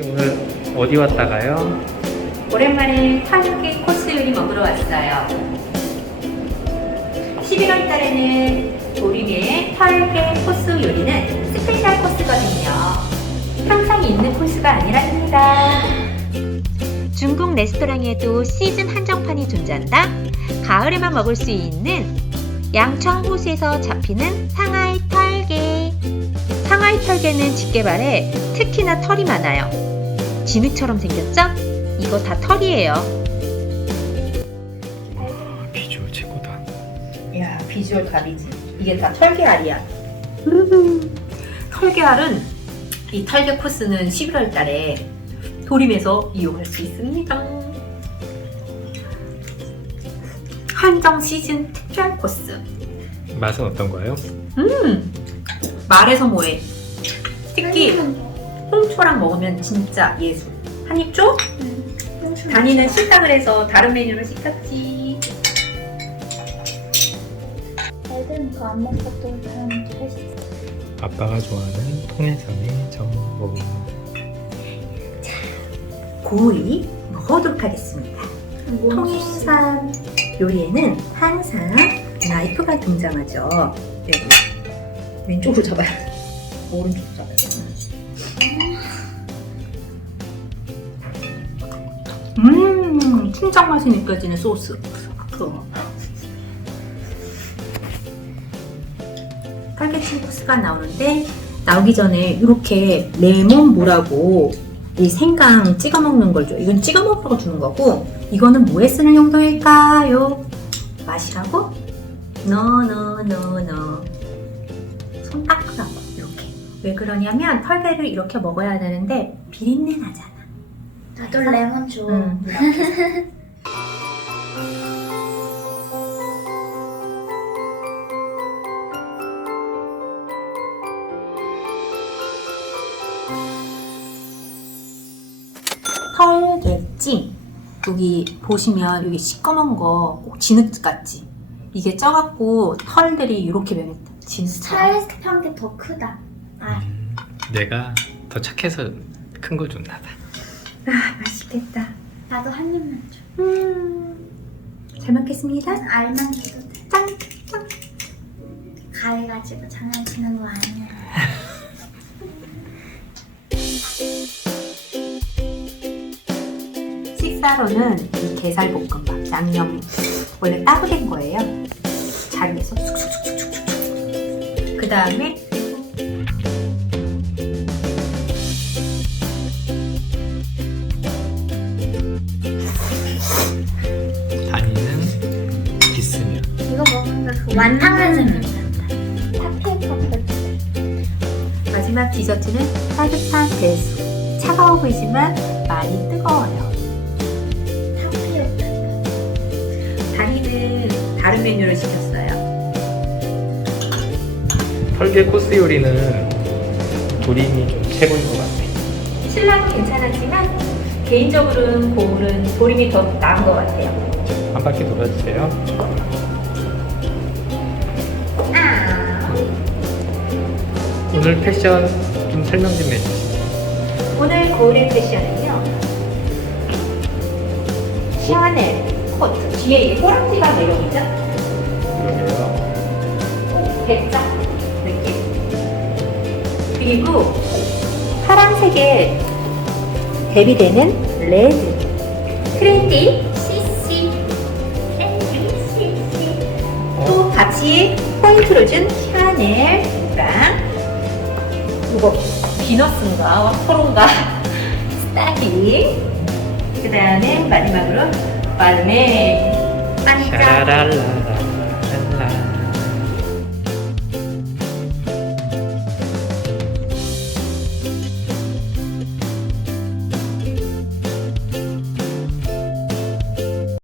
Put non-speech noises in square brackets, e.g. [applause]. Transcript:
오늘 어디 왔다가요? 오랜만에 털개 코스 요리 먹으러 왔어요. 11월 달에는 도림의 털개 코스 요리는 스페셜 코스거든요. 항상 있는 코스가 아니랍니다. 중국 레스토랑에도 시즌 한정판이 존재한다. 가을에만 먹을 수 있는 양청 호수에서 잡히는 상하이 털개. 상하이 털개는 집게발에 특히나 털이 많아요. 진흙처럼 생겼죠? 이거 다 털이에요. 비주얼 최고다. 야 비주얼 갑이지. 이게 다 털개알이야. 털개알은 이 털개 코스는 11월 달에 도림에서 이용할 수 있습니다. 한정 시즌 특별 코스. 맛은 어떤 거예요? 음 말해서 뭐해. 특히 홍초랑 먹으면 진짜 예술. 한입 줘? 다니는 식당을 해서 다른 메뉴를 시켰지. 애들은 그거 안 먹어도 사람도 할수 있어. 아빠가 좋아하는 통해삼의 전복. 고이 먹어보도록 하겠습니다. 통행산 요리에는 항상 나이프가 등장하죠. 여기 왼쪽으로 잡아야 돼. 오른쪽으로 잡아야 돼. 음, 친정 맛이 느껴지는 소스. 그거. 칼개친 코스가 나오는데 나오기 전에 이렇게 레몬 물하고 이 생강 찍어 먹는 걸 줘. 이건 찍어 먹으라고 주는 거고 이거는 뭐에 쓰는 용도일까요? 마시라고? 노노노노 손 닦으라고 이렇게 왜 그러냐면 털개를 이렇게 먹어야 되는데 비린내 나잖아 나도 레몬 줘. 응. 털개찜 여기 보시면 여기 시꺼먼 거 꼭 진흙 같지? 이게 쪄갖고 털들이 이렇게 변했다 진흙처럼 찰스한 게더 크다. 아, 내가 더 착해서 큰 걸 줬나 봐. 아 맛있겠다 나도 한 입만 줘. 음, 잘 먹겠습니다 난 알만 줘도 돼. 짠! 가해가지고 장난치는 거 아니야. [laughs] 식사로는 이 게살볶음밥 양념 원래 따로 된 거예요. 자리에서 쑥쑥쑥쑥쑥쑥. 그 다음에 다니는 비스면. 이거 먹으면 생각난다. 타피오카 마지막 디저트는 따뜻한 배수. 차가워 보이지만 많이 뜨거워요. 다니는 다른 메뉴를 시켰어요. 털개 코스 요리는 도림이 좀 최고인 것 같아. 신랑은 괜찮았지만 개인적으로는 고울은 도림이 더 나은 것 같아요. 한 바퀴 돌아주세요. 아. 오늘 패션 좀 설명 좀 해주시죠. 오늘 고울의 패션은요. 샤넬 코트 뒤에 이 꼬랑지가 매력이죠. 그러게요. 느낌. 그리고 파란색에 대비되는 레드. 트렌디 CC. 트렌디 CC. 또 같이 포인트를 준 샤넬이랑 이거 비너스인가 와퍼론가 스타일. 그 다음에 마지막으로 발메 반짝 샤라랄라.